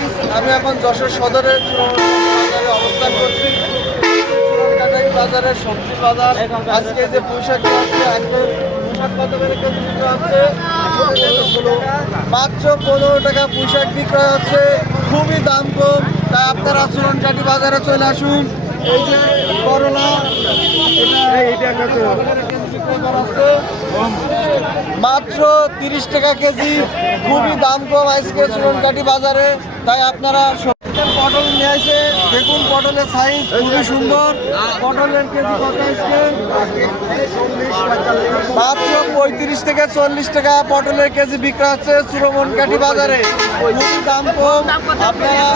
Guys, আমি এখন যশোর সদরের বাজারে অবস্থান করছি। চুরনকাটাই বাজারের সবজি বাজার। আজকে যে পুঁইশাক আছে, আজকে পুঁইশাক কত করে কেজি বিক্রয় হচ্ছে? মাত্র 15 টাকা পুঁইশাক বিক্রয় হচ্ছে। খুবই দাম কম, তাই আপনারা চুরনকাটি বাজারে চলে আসুন। এই যে করলা, মাত্র 30 টাকা কেজি। খুবই দাম কম আজকে চুরনকাটি বাজারে, তাই আপনারা পটল নিয়ে আসে। দেখুন পটলের সাইজ খুবই সুন্দর। পটলের কেজি কত আজকে? মাত্র 35 থেকে 40 টাকা পটলের কেজি বিক্রয় হচ্ছে চুরনকাটি বাজারে। খুবই দাম কম, আপনারা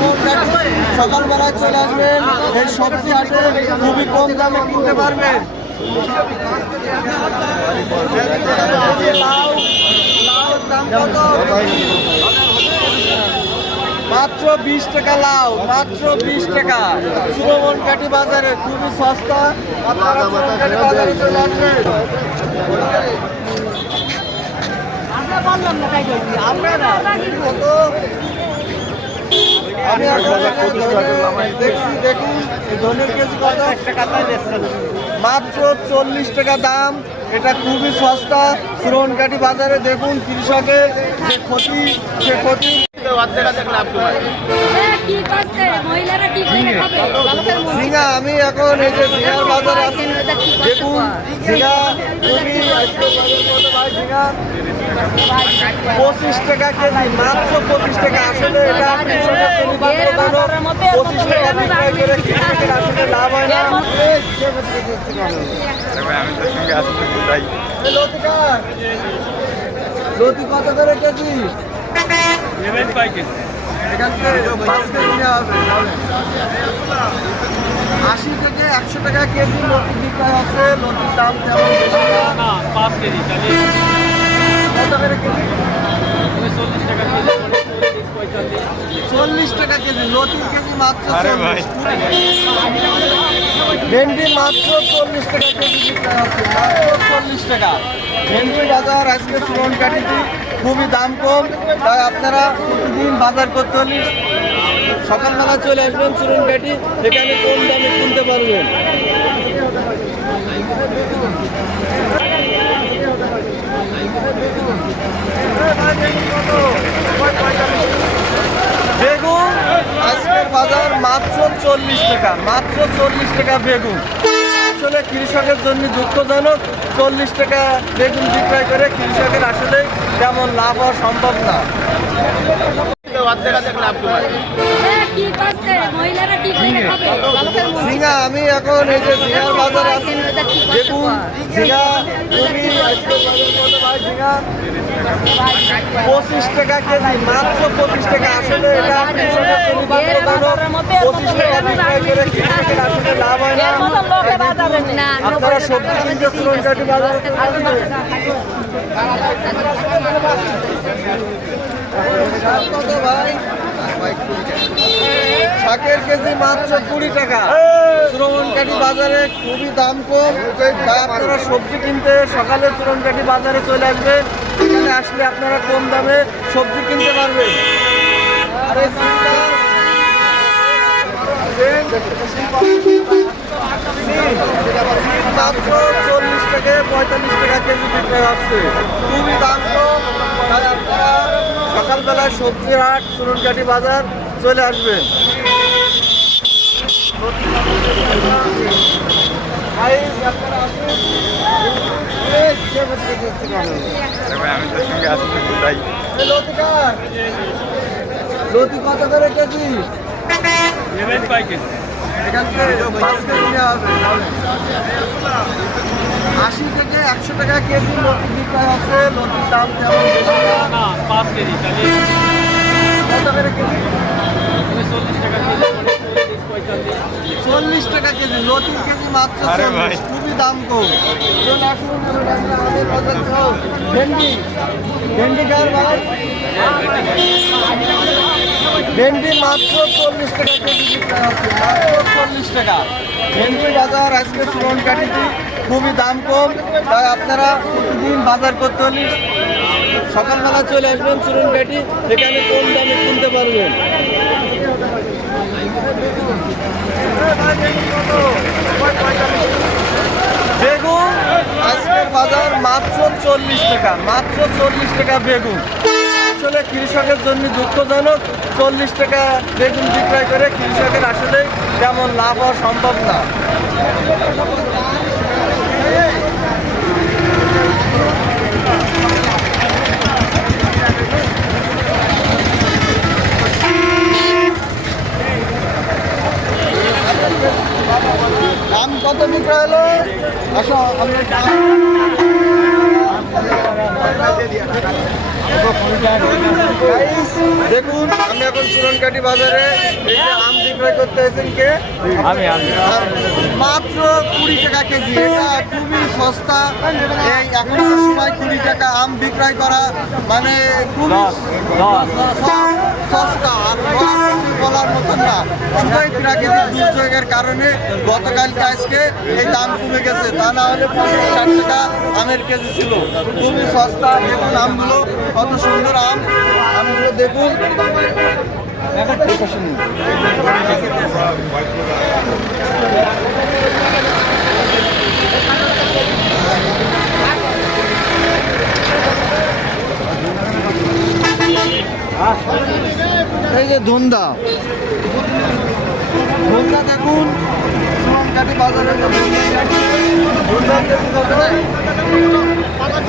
চুরনকাটি সকালবেলায় চলে আসবেন। এই সবজি হাটে খুবই কম দামে কিনতে পারবেন। মাত্র 20 টাকা লাউ, মাত্র 20 টাকা চুরনকাটি বাজারে, খুবই সস্তা। আপনারা চুরনকাটি বাজারে চলে আসবেন। দেখছি, দেখুন ধনের কেজি কত? মাত্র 40 টাকা দাম। এটা খুবই সস্তা চুরনকাটি বাজারে। দেখুন কৃষকের যে ক্ষতি, সে ক্ষতি ঝিঙা। আমি এখন এই যে ঝিঙার বাজারে আছি। দেখুন ঝিঙা খুবই ঝিঙা 25 টাকা কেজি, মাত্র 25 টাকা। আসলে এটা কৃষকের জন্য 25 টাকা বিক্রয় করে কৃষকের আসলে লাভ হয় না। লতি কত করে কেজি? এখান থেকে 5 কেজি নেওয়া হবে। 80 থেকে 100 টাকা কেজি লতি বিক্রয় হচ্ছে। লতির দাম তেমন বেশি না। 5 কেজি কত করে কেজি? 40 টাকা কেজি, 40 টাকা কেজি লতির কেজি মাত্র 40। ভেন্ডি মাত্র 40 টাকা কেজি বিক্রয় হচ্ছে, মাত্র 40 টাকা। ভেন্ডি বাজার আজকে চুরনকাটিতে খুবই দাম কম, তাই আপনারা প্রতিদিন বাজার করতে হলে সকালবেলা চলে আসবেন চুরনকাটি, এখানে কম দামে কিনতে পারবেন। বেগুন আজকের বাজার মাত্র 40 টাকা, মাত্র 40 টাকা বেগুন। আসলে কৃষকের জন্য দুঃখজনক, 40 টাকা বেগুন বিক্রয় করে কৃষকের আসলে তেমন লাভ হওয়া সম্ভব না। ঝিঙা, আমি এখন এই যে ঝিঙার বাজারে আছি। দেখুন ঝিঙা খুবই ঝিঙা 25 টাকা কেজি, মাত্র 25 টাকা। আসলে এটা কৃষকের জন্য দুঃখজনক, 25 টাকা বিক্রয় করে কৃষকের আসলে লাভ হয় না। আপনারা সবজি কিনতে চুরনকাটি বাজারে কত ভাই? শাকের কেজি মাত্র 20 টাকা। চুরনকাটি বাজারে খুবই দাম কম, তাই আপনারা সবজি কিনতে সকালে চুরনকাটি বাজারে চলে আসবেন। এখানে আসলে আপনারা কম দামে সবজি কিনতে পারবেন। মাত্র 40 থেকে 45 টাকা কেজি বিক্রয় হচ্ছে, খুবই দাম কম। তাই আপনারা সকালবেলায় সবজি হাট চুরনকাটি বাজার চলে আসবেন। লতি কত করে কেজি? এখান থেকে 5 কেজি নেওয়া হবে। 80 থেকে 100 টাকা কেজি লতি বিক্রয় হচ্ছে। লতির দাম তেমন বেশি না। 5 কেজি কত করে কেজি? 40 টাকা কেজি, 40 টাকা কেজি লতির কেজি মাত্র 40। খুবই দাম কম। ভেন্ডি, ভেন্ডি কার ভাই? ভেন্ডি মাত্র 40 টাকা কেজি বিক্রয় হচ্ছে, মাত্র 40 টাকা। ভেন্ডি বাজার আজকে চুরনকাটিতে খুবই দাম কম, তাই আপনারা প্রতিদিন বাজার করতে হলে সকালবেলা চলে আসবেন চুরনকাঠি, এখানে কম দামে কিনতে পারবেন। বেগুন আজকের বাজার মাত্র 40 টাকা, মাত্র 40 টাকা বেগুন। আসলে কৃষকের জন্য দুঃখজনক, 40 টাকা বেগুন বিক্রয় করে কৃষকের আসলে তেমন লাভ হওয়া সম্ভব না। দাম কত বিক্রয় হলো? আসো আমরা Guys, দেখুন আমি এখন চুরনকাঠি বাজারে এই যে আম বিক্রয় করতে এসেছেন কে? মাত্র 20 টাকা কেজি, এটা খুবই সস্তা। এই এখনকার সময় 20 টাকা আম বিক্রয় করা মানে খুবই সস্তা, আর বলার মতন না। শুধুই প্রাকৃতিক দুর্যোগের কারণে গতকালকে আজকে এই দাম কমে গেছে, তা না হলে 50-60 টাকা আমের কেজি ছিল। খুবই সস্তা। দেখুন আমগুলো কত সুন্দর আম, আমগুলো দেখুন। এই যে ধুন্দা দেখুন, চুরনকাঠি বাজারে ধুন্দার কেজি কত?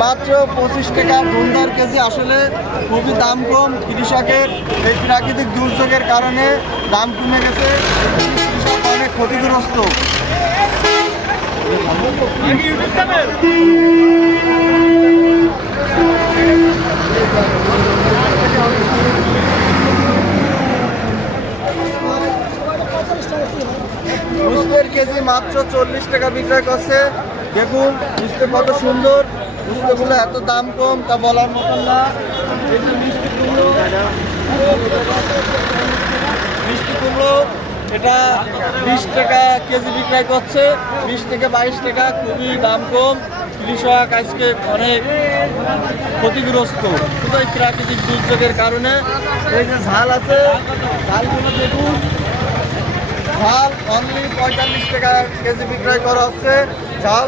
মাত্র 25 টাকা ধুন্দার কেজি। আসলে খুবই দাম কম, কৃষকের এই প্রাকৃতিক দুর্যোগের কারণে দাম কমে গেছে, কৃষক অনেক ক্ষতিগ্রস্ত। উস্তের কেজি মাত্র 40 টাকা বিক্রয় করছে। দেখুন উস্তে কত সুন্দর, উস্তেগুলো এত দাম কম তা বলার মতন না। মিষ্টি কুমড়ো এটা 20 টাকা কেজি বিক্রয় করছে, 20 থেকে 22 টাকা, খুবই দাম কম। কৃষক আজকে অনেক ক্ষতিগ্রস্ত শুধু এই প্রাকৃতিক দুর্যোগের কারণে। এই যে ঝাল আছে, ঝালগুলো দেখুন, ঝাল অনলি 45 টাকা কেজি বিক্রয় করা হচ্ছে। ঝাল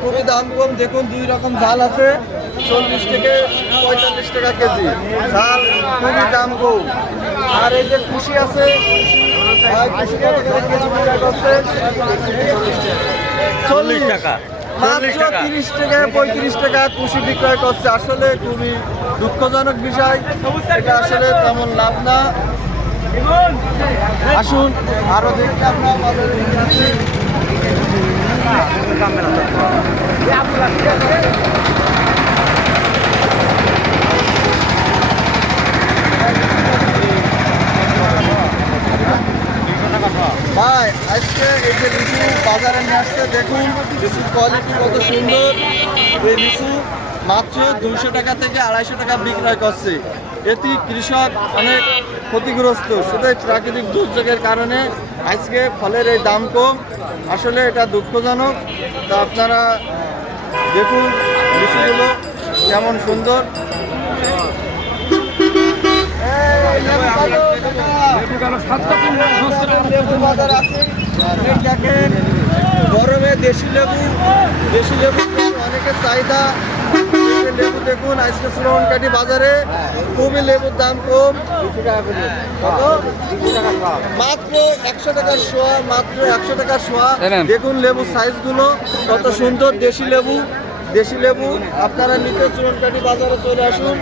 খুবই দাম কম। দেখুন 2 রকম ঝাল আছে, 40 থেকে 45 টাকা কেজি। ঝাল খুবই দাম কম। আর এই যে কুশি আছে, কুশি কত করে কেজি বিক্রয় করছে? 40 টাকা। মাত্র 30 টাকা 35 টাকা কুশি বিক্রয় করছে। আসলে খুবই দুঃখজনক বিষয়, এটা আসলে তেমন লাভ না। আসুন আরো দেখতে আমরা বাজারে যাচ্ছি। ভাই আজকে এই যে লিচু বাজারে নিয়ে আসছে, দেখুন লিচুর কোয়ালিটি কত সুন্দর। এই লিচু মাত্র 200 টাকা থেকে 250 টাকা বিক্রয় করছে। এতে কৃষক অনেক ক্ষতিগ্রস্ত শুধু এই প্রাকৃতিক দুর্যোগের কারণে। আজকে ফলের এই দাম কম, আসলে এটা দুঃখজনক। তা আপনারা দেখুন লিচুগুলো কেমন সুন্দর। দেখেন গরমে দেশি লেবু অনেকের চাহিদা। লেবু দেখুন আজকে চুরনকাঠি বাজারে খুবই লেবুর দাম কম, মাত্র 100 টাকার শোয়া, মাত্র 100 টাকার শোয়া। দেখুন লেবুর সাইজগুলো কত সুন্দর। দেশি লেবু আপনারা নিতে চুরনকাঠি বাজারে চলে আসুন।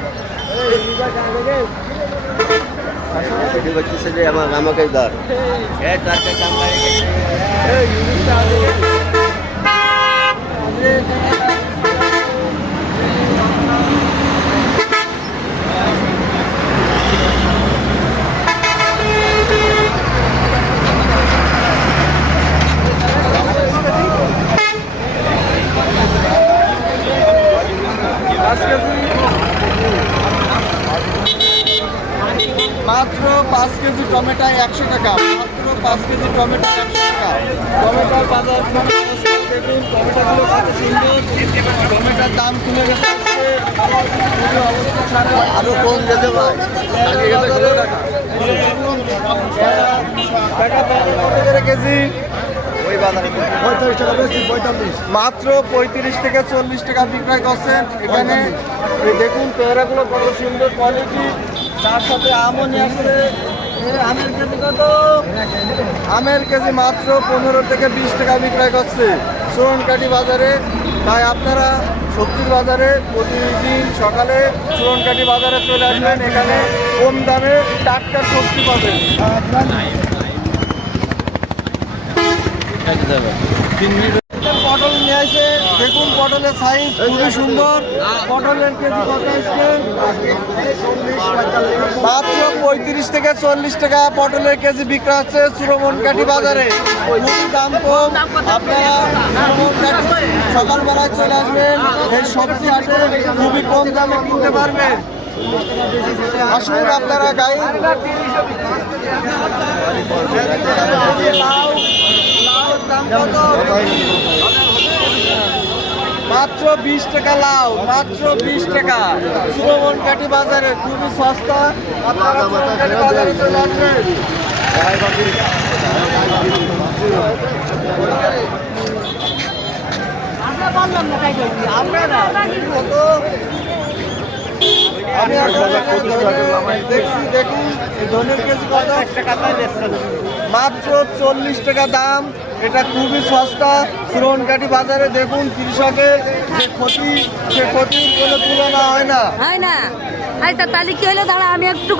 আমাকে ধর মাত্র 5 কেজি টমেটো 100 টাকা, মাত্র 5 কেজি টমেটো 100 টাকা। টমেটোর বাজার দেখুন, টমেটোগুলো কত সুন্দর, টমেটোর দাম কমে গেছে। আজকে খুবই অবস্থা খারাপ। আরো কম যেতে ভাই আগে গেলে 16 টাকা টাকা কত করে কেজি? ওই বাজারে 45 টাকা বেশি 45 মাত্র 35 থেকে 40 টাকা বিক্রয় করছেন এখানে। এই দেখুন পেয়ারাগুলো কত সুন্দর কোয়ালিটি, তার সাথে আমও নিয়ে আসছে। আমের কেজি কত? আমের কেজি মাত্র 15 থেকে 20 টাকা বিক্রয় করছে চুরনকাঠি বাজারে। তাই আপনারা সবজির বাজারে প্রতিদিন সকালে চুরনকাঠি বাজারে চলে আসবেন, এখানে কম দামে টাটকা সবজি পাবেন। পটল নিয়ে আসে, দেখুন পটলের সাইজ খুবই সুন্দর। পটলের কেজি কত আসছে? মাত্র 35 থেকে 40 টাকা পটলের কেজি বিক্রি হচ্ছে চুরনকাঠি বাজারে। খুবই দাম কম, আপনারা চুরনকাঠি সকালবেলায় চলে আসবেন, এই সবজি হাটে খুবই কম দামে কিনতে পারবেন। আসুন আপনারা গাই লাউ দাম কত? মাত্র 20 টাকা লাউ, মাত্র 20 টাকা চুরনকাঠি বাজারে, খুবই সস্তা। আপনারা চুরনকাঠি বাজারে চলে আসবেন। আমি দেখছি, দেখুন ধনের কেজি কত? মাত্র 40 টাকা দাম। এটা খুবই সস্তা চুরনকাঠি বাজারে। দেখুন কৃষকের যে ক্ষতি, সে ক্ষতির কোনো তুলনা হয় না। হয় না, আচ্ছা তাহলে কি হলো, দাঁড়া আমি একটু